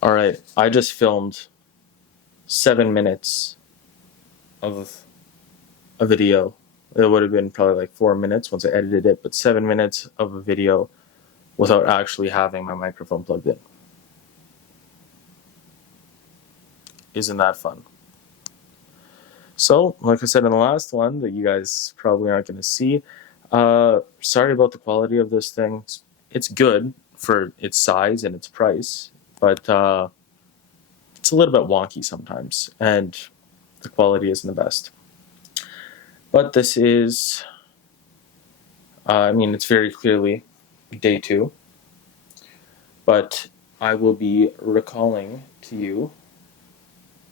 All right, I just filmed 7 minutes of a video. It would have been probably like 4 minutes once I edited it, but 7 minutes of a video without actually having my microphone plugged in. Isn't that fun? So, like I said in the last one that you guys probably aren't going to see, sorry about the quality of this thing. It's good for its size and its price, but it's a little bit wonky sometimes, and the quality isn't the best. But this is, it's very clearly day 2, but I will be recalling to you,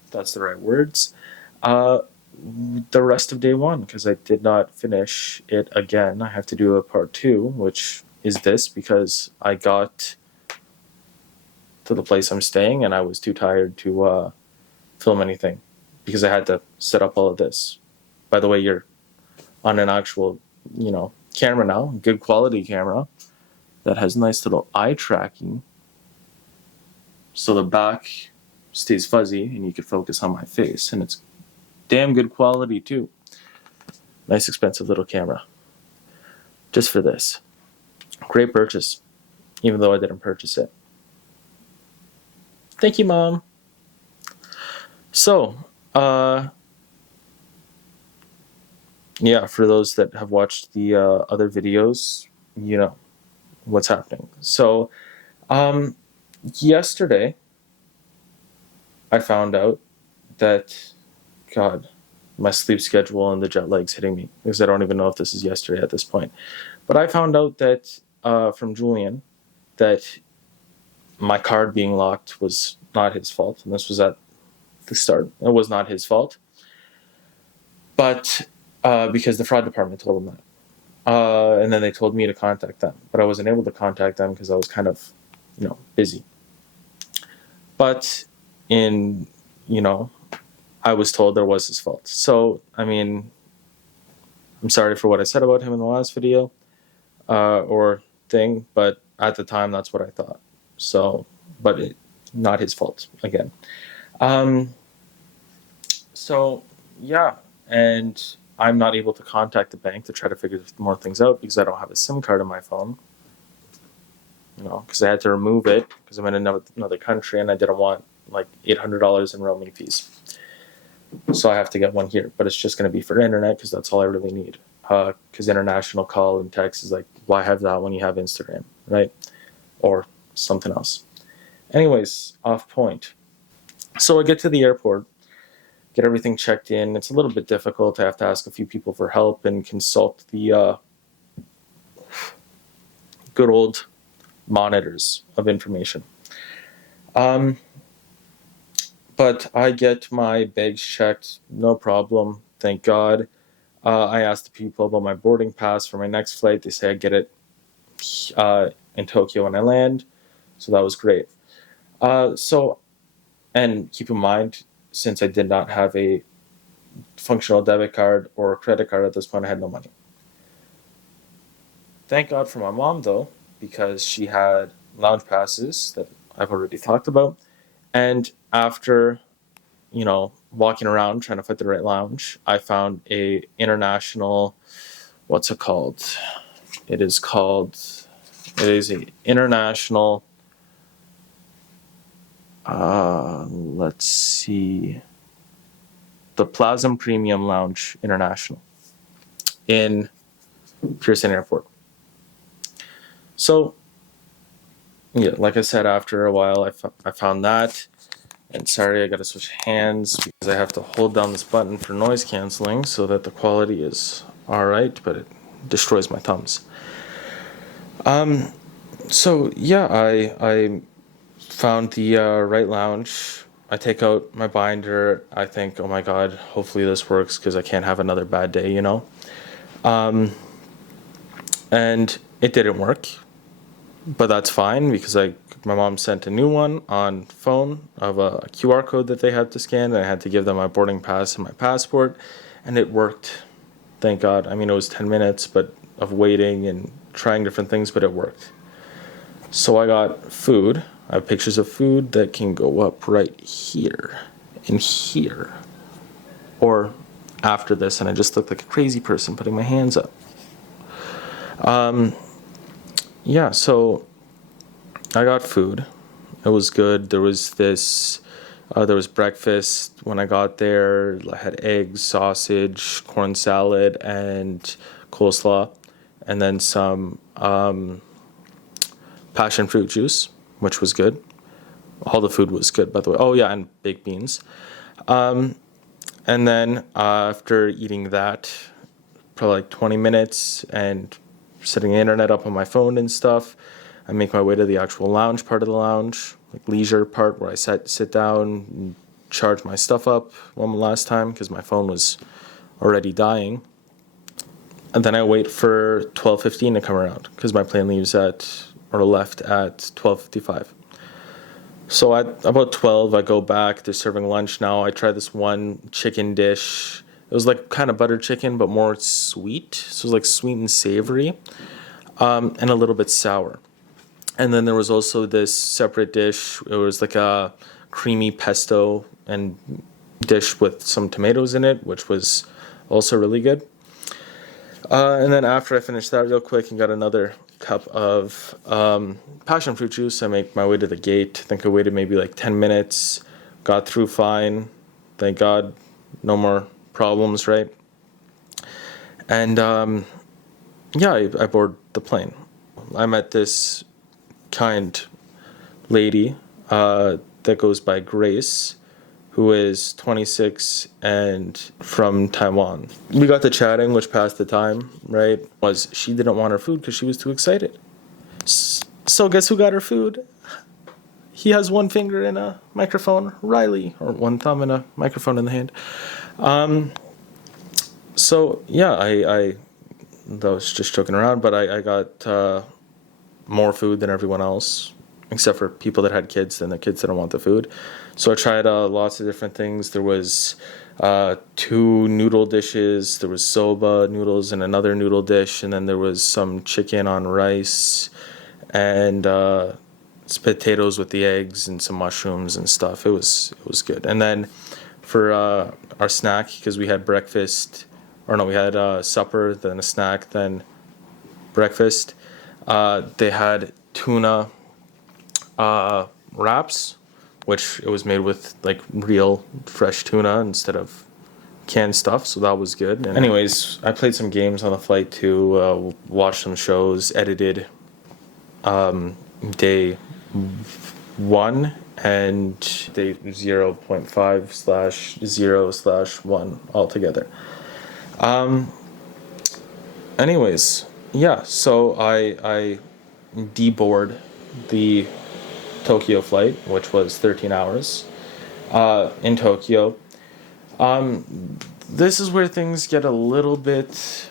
if that's the right words, the rest of day 1, because I did not finish it again. I have to do a part 2, which is this, because I got to the place I'm staying and I was too tired to film anything, because I had to set up all of this. By the way, you're on an actual, camera now, good quality camera that has nice little eye tracking, so the back stays fuzzy and you can focus on my face, and it's damn good quality too. Nice expensive little camera just for this. Great purchase, even though I didn't purchase it. Thank you, Mom. So, yeah, for those that have watched the other videos, you know what's happening. So, yesterday, I found out that, God, my sleep schedule and the jet lag's hitting me, because I don't even know if this is yesterday at this point. But I found out that from Julian that my card being locked was not his fault, and this was at the start. It was not his fault, but because the fraud department told him that. And then they told me to contact them, but I wasn't able to contact them because I was kind of, busy. But I was told there was his fault. So, I'm sorry for what I said about him in the last video or thing, but at the time, that's what I thought. So, but not his fault again. So, yeah, and I'm not able to contact the bank to try to figure more things out because I don't have a SIM card on my phone. Because I had to remove it because I'm in another country and I didn't want like $800 in roaming fees. So I have to get one here, but it's just going to be for internet because that's all I really need. Because international call and text is like, why have that when you have Instagram, right? Or something else. Anyways, off point. So I get to the airport, get everything checked in. It's a little bit difficult. I have to ask a few people for help and consult the good old monitors of information. But I get my bags checked, no problem, thank God. I asked the people about my boarding pass for my next flight. They say I get it in Tokyo when I land, so that was great. And keep in mind, since I did not have a functional debit card or a credit card at this point, I had no money. Thank God for my mom, though, because she had lounge passes that I've already talked about. And after, walking around trying to find the right lounge, I found a international, what's it called? It is a international, let's see, the Plasm Premium Lounge International in Pearson Airport. So, yeah, like I said, after a while, I found that. And sorry, I got to switch hands because I have to hold down this button for noise canceling so that the quality is alright, but it destroys my thumbs. So, yeah, I found the right lounge. I take out my binder. I think, oh my God, hopefully this works because I can't have another bad day, And it didn't work, but that's fine because my mom sent a new one on phone of a QR code that they had to scan, and I had to give them my boarding pass and my passport, and it worked. Thank God. It was 10 minutes of waiting and trying different things, but it worked. So I got food I have pictures of food that can go up right here and here. Or after this, and I just look like a crazy person putting my hands up. Yeah, so I got food. It was good. There was breakfast when I got there. I had eggs, sausage, corn salad, and coleslaw, and then some passion fruit juice, which was good. All the food was good, by the way. Oh yeah, and baked beans. And then after eating that, probably like 20 minutes and setting the internet up on my phone and stuff, I make my way to the actual lounge part of the lounge, like leisure part where I sit down and charge my stuff up one last time because my phone was already dying. And then I wait for 12:15 to come around because my plane left at 12:55. So at about 12, I go back. They're serving lunch now. I try this one chicken dish. It was like kind of butter chicken, but more sweet. So it was like sweet and savory, and a little bit sour. And then there was also this separate dish. It was like a creamy pesto and dish with some tomatoes in it, which was also really good. And then after I finished that real quick and got another cup of passion fruit juice, I make my way to the gate. I think I waited maybe like 10 minutes, got through fine. Thank God, no more problems, right? And yeah, I board the plane. I met this kind lady that goes by Grace, who is 26 and from Taiwan. We got to chatting, which passed the time, right? She didn't want her food because she was too excited. So guess who got her food? He has one finger in a microphone, Riley, or one thumb in a microphone in the hand. So yeah, I was just joking around, but I got more food than everyone else, except for people that had kids, and the kids didn't want the food. So I tried lots of different things. There was 2 noodle dishes. There was soba noodles and another noodle dish, and then there was some chicken on rice, and potatoes with the eggs and some mushrooms and stuff. It was good. And then for our snack, because we had breakfast, or no, we had supper, then a snack, then breakfast. They had tuna wraps, which it was made with like real fresh tuna instead of canned stuff, so that was good. And anyways, I played some games on the flight too, watched some shows, edited day 1 and day 0.5/0/1 altogether. Anyways, yeah, so I deboard the Tokyo flight, which was 13 hours in Tokyo. This is where things get a little bit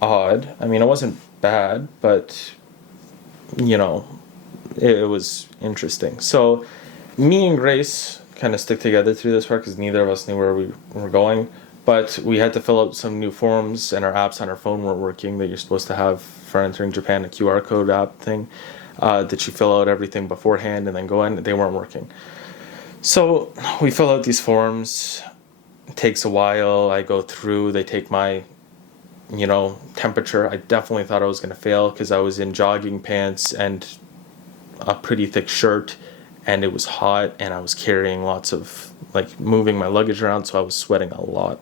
odd. I mean, it wasn't bad, but it was interesting. So me and Grace kind of stick together through this part because neither of us knew where we were going. But we had to fill out some new forms, and our apps on our phone weren't working that you're supposed to have for entering Japan, a QR code app thing, that you fill out everything beforehand and then go in. They weren't working. So we fill out these forms. It takes a while. I go through. They take my, temperature. I definitely thought I was going to fail because I was in jogging pants and a pretty thick shirt, and it was hot, and I was carrying lots of, moving my luggage around, so I was sweating a lot.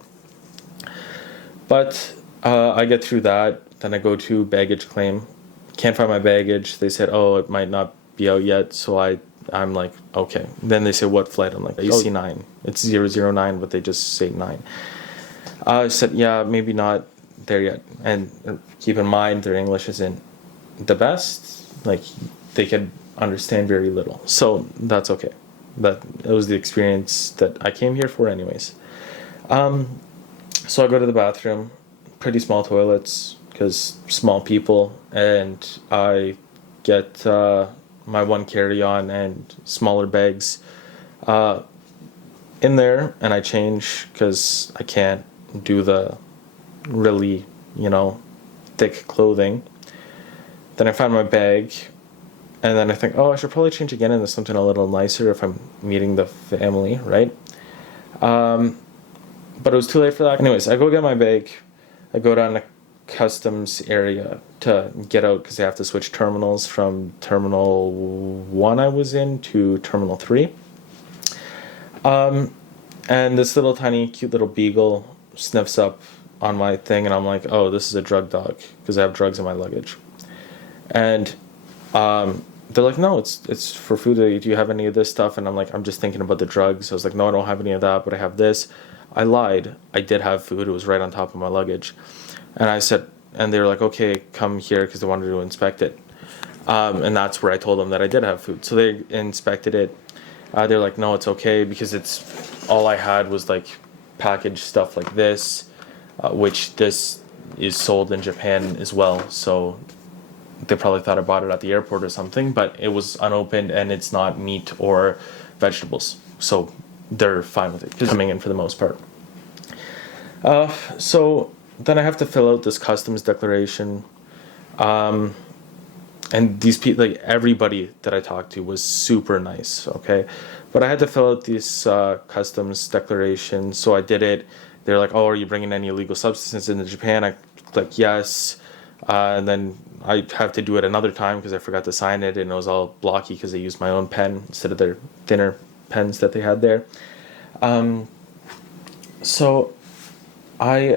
But I get through that. Then I go to baggage claim. Can't find my baggage. They said, oh, it might not be out yet. So I'm like, okay. Then they say, what flight? I'm like, AC9. It's 009, but they just say 9. I said, yeah, maybe not there yet. And keep in mind, their English isn't the best. They could understand very little. So that's okay. It was the experience that I came here for anyways. So I go to the bathroom, pretty small toilets because small people, and I get my one carry-on and smaller bags in there, and I change because I can't do the really, thick clothing. Then I find my bag, And then I think, oh, I should probably change again into something a little nicer if I'm meeting the family, right? But it was too late for that. Anyways, I go get my bag. I go down to customs area to get out because they have to switch terminals from terminal 1 I was in to terminal 3. And this little tiny cute little beagle sniffs up on my thing, and I'm like, oh, this is a drug dog because I have drugs in my luggage. And they're like, no, it's for food. Do you have any of this stuff? And I'm like, I'm just thinking about the drugs. I was like, no, I don't have any of that, but I have this. I lied. I did have food. It was right on top of my luggage. And I said, and they were like, okay, come here because they wanted to inspect it. And that's where I told them that I did have food. So they inspected it. They're like, no, it's okay because it's all I had was like packaged stuff like this, which this is sold in Japan as well. So they probably thought I bought it at the airport or something, but it was unopened and it's not meat or vegetables. So they're fine with it because coming in for the most part. So then I have to fill out this customs declaration. And these people, like everybody that I talked to was super nice, okay? But I had to fill out this customs declaration, so I did it. They're like, oh, are you bringing any illegal substances into Japan? I click yes. And then I have to do it another time because I forgot to sign it, and it was all blocky because I used my own pen instead of their thinner pens that they had there. So I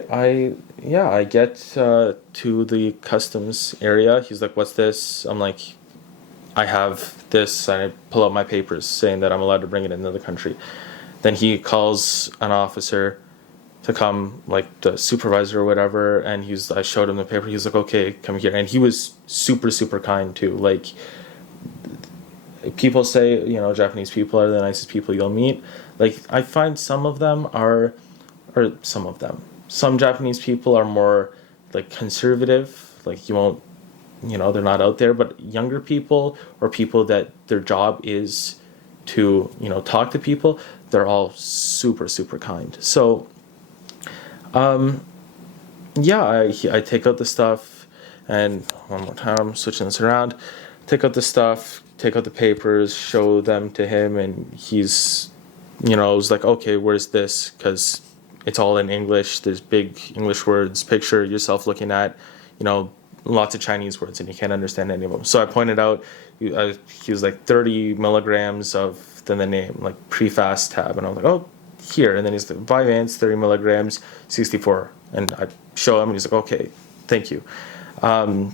get to the customs area. He's like, what's this? I'm like, I have this. And I pull out my papers saying that I'm allowed to bring it into the country. Then he calls an officer to come, like the supervisor or whatever, and I showed him the paper. He's like, okay, come here. And he was super, super kind too. Like, people say, Japanese people are the nicest people you'll meet. Like, I find some Japanese people are more like conservative, like you won't, they're not out there, but younger people or people that their job is to, talk to people, they're all super, super kind. So, I take out the stuff, and one more time, I'm switching this around, take out the stuff, take out the papers, show them to him, and he's, was like, okay, where's this? Because it's all in English. There's big English words. Picture yourself looking at, lots of Chinese words, and you can't understand any of them. So I pointed out, he was like 30 milligrams of then the name, like pre-fast tab. And I was like, oh, here. And then he's like, Vyvanse, 30 milligrams, 64. And I show him, and he's like, okay, thank you. And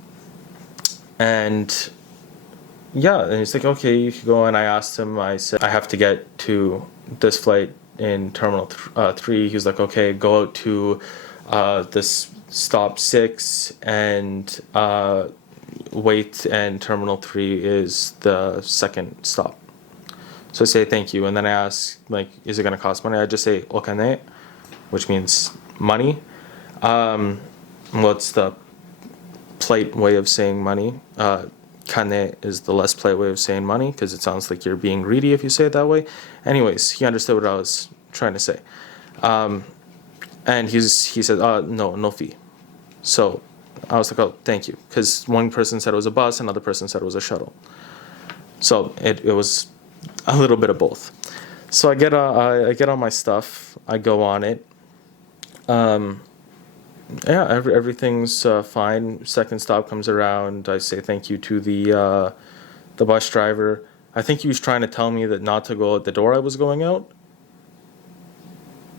he's like, okay, you can go. And I asked him, I said, I have to get to this flight in Terminal 3. He was like, okay, go out to this stop 6 and wait, and Terminal 3 is the second stop. So I say thank you, and then I ask, like, is it going to cost money? I just say okane, which means money. What's the polite way of saying money? Kane is the less polite way of saying money because it sounds like you're being greedy if you say it that way. Anyways, he understood what I was trying to say. And he said, no fee. So I was like, oh, thank you. Because one person said it was a bus, another person said it was a shuttle. So it was a little bit of both. So I get all my stuff. I go on it. Everything's fine. Second stop comes around. I say thank you to the bus driver. I think he was trying to tell me that not to go out the door I was going out,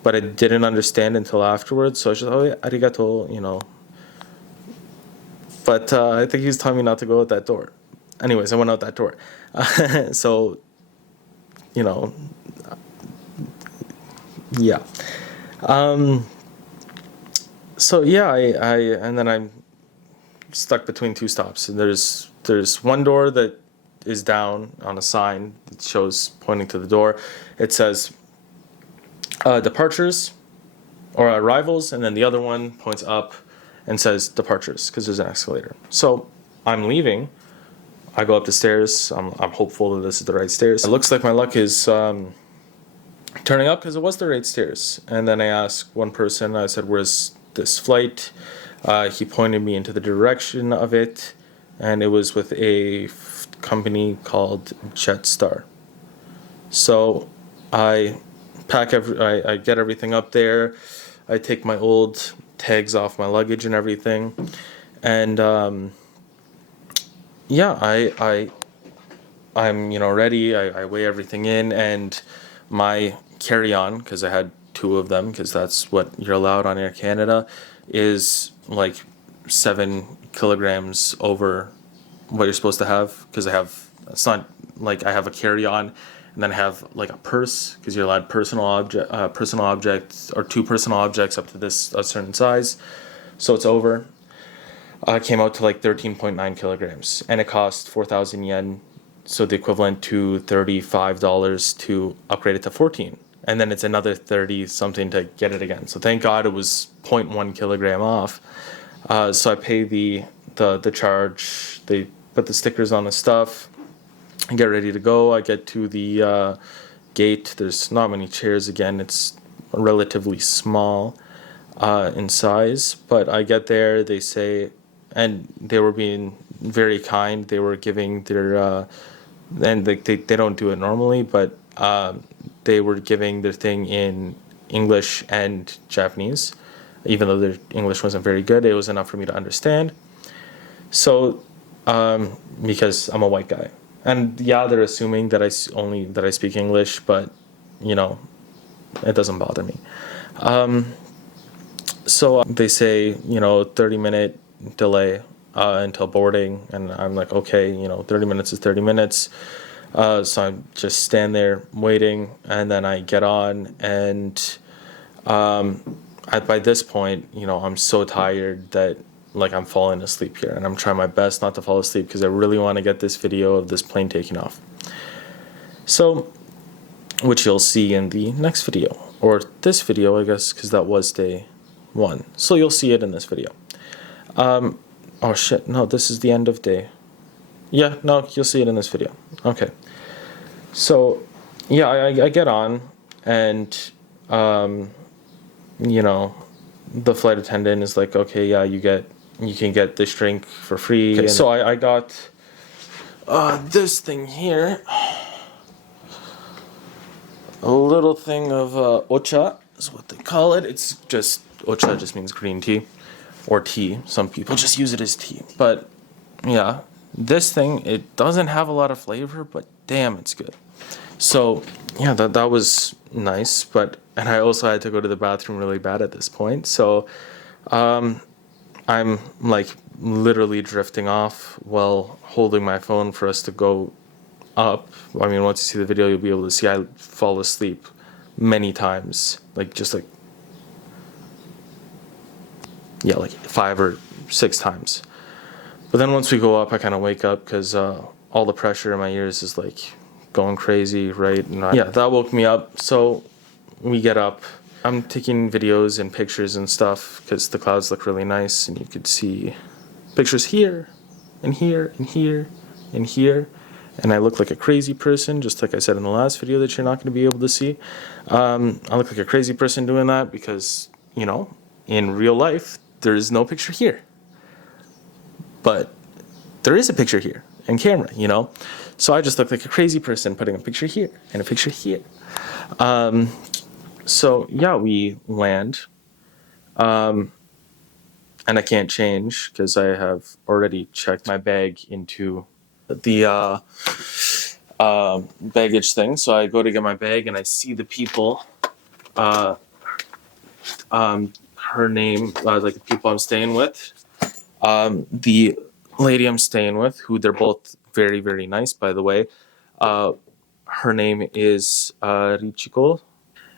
but I didn't understand until afterwards. So I just, oh, yeah, arigato, But I think he was telling me not to go out that door. Anyways, I went out that door. So, yeah. And then I'm stuck between two stops. And there's one door that is down on a sign that shows pointing to the door. It says departures or arrivals, and then the other one points up and says departures because there's an escalator. So I'm leaving. I go up the stairs. I'm hopeful that this is the right stairs. It looks like my luck is turning up because it was the right stairs. And then I asked one person, I said, where's this flight? He pointed me into the direction of it, and it was with a company called Jetstar. So I I get everything up there. I take my old tags off my luggage and everything, and yeah, I'm ready. I weigh everything in, and my carry-on, because I had two of them, because that's what you're allowed on Air Canada, is like 7 kilograms over what you're supposed to have. Because it's not like I have a carry-on, and then I have like a purse, because you're allowed personal objects, or two personal objects up to a certain size. So it's over. Came out to like 13.9 kilograms, and it cost 4,000 yen, so the equivalent to $35 to upgrade it to 14. And then it's another 30 something to get it again. So thank God it was 0.1 kilogram off. So I pay the charge. They put the stickers on the stuff. I get ready to go. I get to the gate. There's not many chairs again. It's relatively small in size, but I get there. They say, and they were being very kind. They were giving their and they don't do it normally, but they were giving their thing in English and Japanese. Even though their English wasn't very good, it was enough for me to understand. So, because I'm a white guy, and yeah, they're assuming that I speak English, but it doesn't bother me. So they say 30-minute delay until boarding, and I'm like, okay, 30 minutes is 30 minutes. So I just stand there waiting, and then I get on, and by this point, I'm so tired that like I'm falling asleep here, and I'm trying my best not to fall asleep because I really want to get this video of this plane taking off. So, which you'll see in the next video, or this video, I guess, because that was day 1. So you'll see it in this video. Oh shit, no, this is the end of day. Yeah, no, you'll see it in this video. Okay. So, yeah, I get on, and the flight attendant is like, okay, yeah, you can get this drink for free. Okay, so I got this thing here, a little thing of ocha is what they call it. It's just ocha just means green tea or tea. Some people just use it as tea, but yeah, this thing, it doesn't have a lot of flavor, but damn, it's good. So yeah, that was nice, and I also had to go to the bathroom really bad at this point. So I'm like literally drifting off while holding my phone for us to go up. I mean, once you see the video, you'll be able to see I fall asleep many times, like 5 or 6 times. But then once we go up, I kind of wake up because all the pressure in my ears is like going crazy, right? And that woke me up. So we get up. I'm taking videos and pictures and stuff because the clouds look really nice, and you could see pictures here and here and here and here. And I look like a crazy person, just like I said in the last video that you're not going to be able to see. I look like a crazy person doing that because, in real life, there is no picture here. But there is a picture here in camera, So I just look like a crazy person putting a picture here and a picture here. So yeah, we land. And I can't change because I have already checked my bag into the baggage thing. So I go to get my bag, and I see the people, her name, like the people I'm staying with, the lady I'm staying with, who they're both very, very nice, by the way. Her name is Richiko,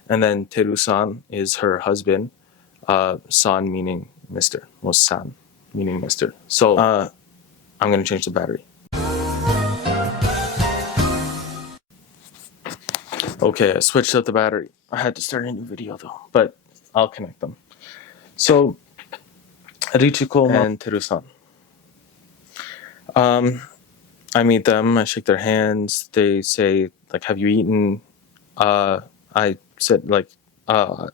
and then Teru-san is her husband. San meaning Mr. Was San meaning Mr. So I'm gonna change the battery. Okay, I switched out the battery. I had to start a new video though, but I'll connect them. So Richiko and Teru-san. I meet them, I shake their hands, they say, like, have you eaten? I said, like, I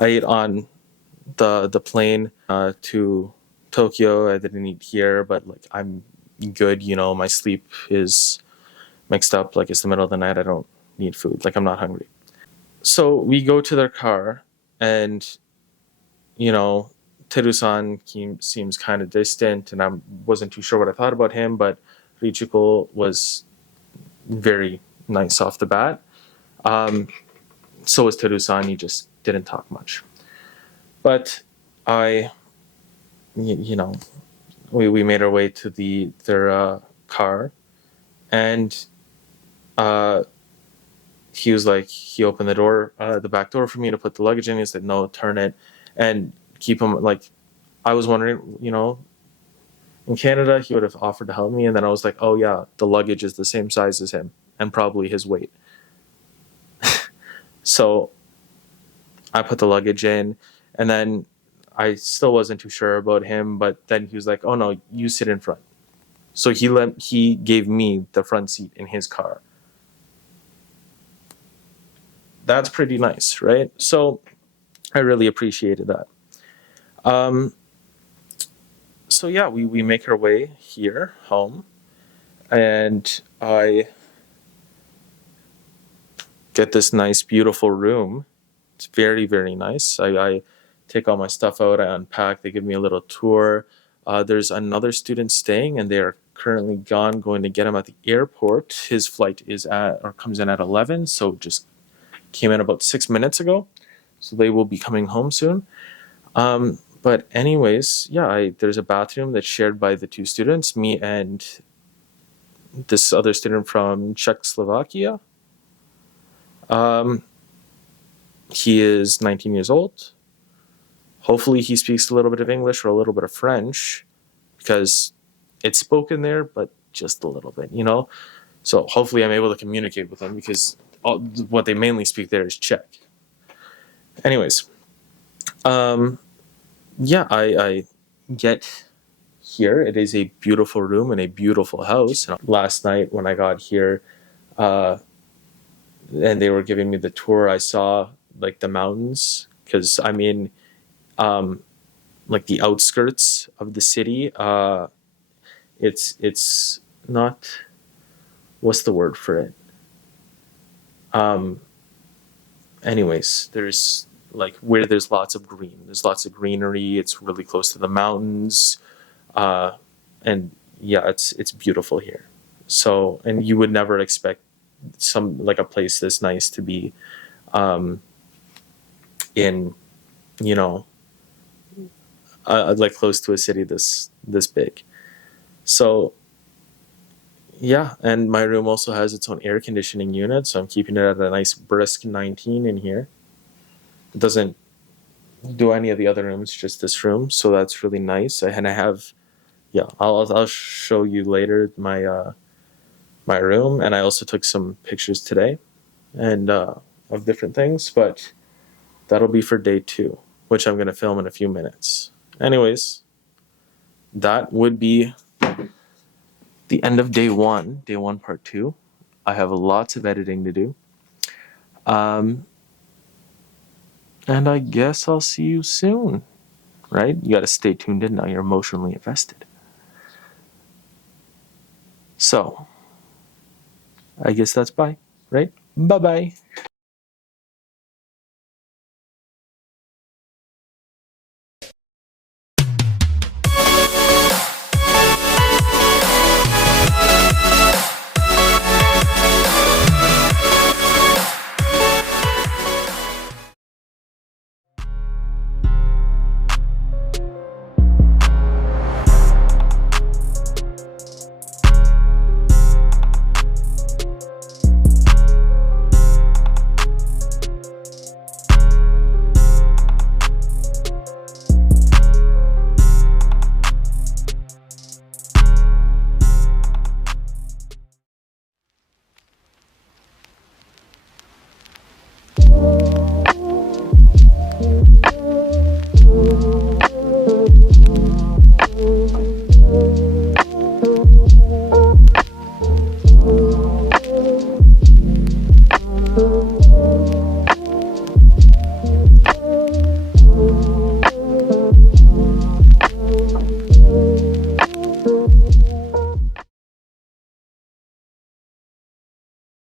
ate on the plane to Tokyo. I didn't eat here, but like I'm good. You know, my sleep is mixed up. Like, it's the middle of the night. I don't need food. Like, I'm not hungry. So we go to their car, and, you know, Teru-san seems kind of distant, and I wasn't too sure what I thought about him, but Richuko was very nice off the bat. So was Teru-san. He just didn't talk much. But you know, we made our way to their car, and he was like, he opened the back door for me to put the luggage in. He said, no, turn it and keep him. Like, I was wondering, you know, in Canada, he would have offered to help me. And then I was like, oh yeah, the luggage is the same size as him and probably his weight. So I put the luggage in, and then I still wasn't too sure about him, but then he was like, oh no, you sit in front. So he gave me the front seat in his car. That's pretty nice, right? So I really appreciated that. So yeah, we make our way here home, and I get this nice, beautiful room. It's very, very nice. I take all my stuff out, I unpack, they give me a little tour. There's another student staying, and they are currently gone, going to get him at the airport. His flight comes in at 11, so just came in about 6 minutes ago. So they will be coming home soon. But anyways, yeah, there's a bathroom that's shared by the two students, me and this other student from Czechoslovakia. He is 19 years old. Hopefully he speaks a little bit of English or a little bit of French, because it's spoken there, but just a little bit, you know? So hopefully I'm able to communicate with him, because what they mainly speak there is Czech. Anyways, yeah, I get here. It is a beautiful room and a beautiful house. And last night when I got here, and they were giving me the tour, I saw like the mountains, because I'm in like the outskirts of the city. It's not, what's the word for it? Anyways, there's like where there's lots of green. There's lots of greenery. It's really close to the mountains, and yeah, it's beautiful here. So, and you would never expect like a place this nice to be in, you know, like close to a city this big. So yeah, and my room also has its own air conditioning unit, so I'm keeping it at a nice brisk 19 in here. It doesn't do any of the other rooms, just this room, so that's really nice. And I have, yeah, I'll show you later my my room, and I also took some pictures today, and of different things, but that'll be for day 2, which I'm gonna film in a few minutes. Anyways, that would be the end of day 1, part 2. I have lots of editing to do. And I guess I'll see you soon, right? You gotta stay tuned in now. You're emotionally invested. So, I guess that's bye, right? Bye-bye.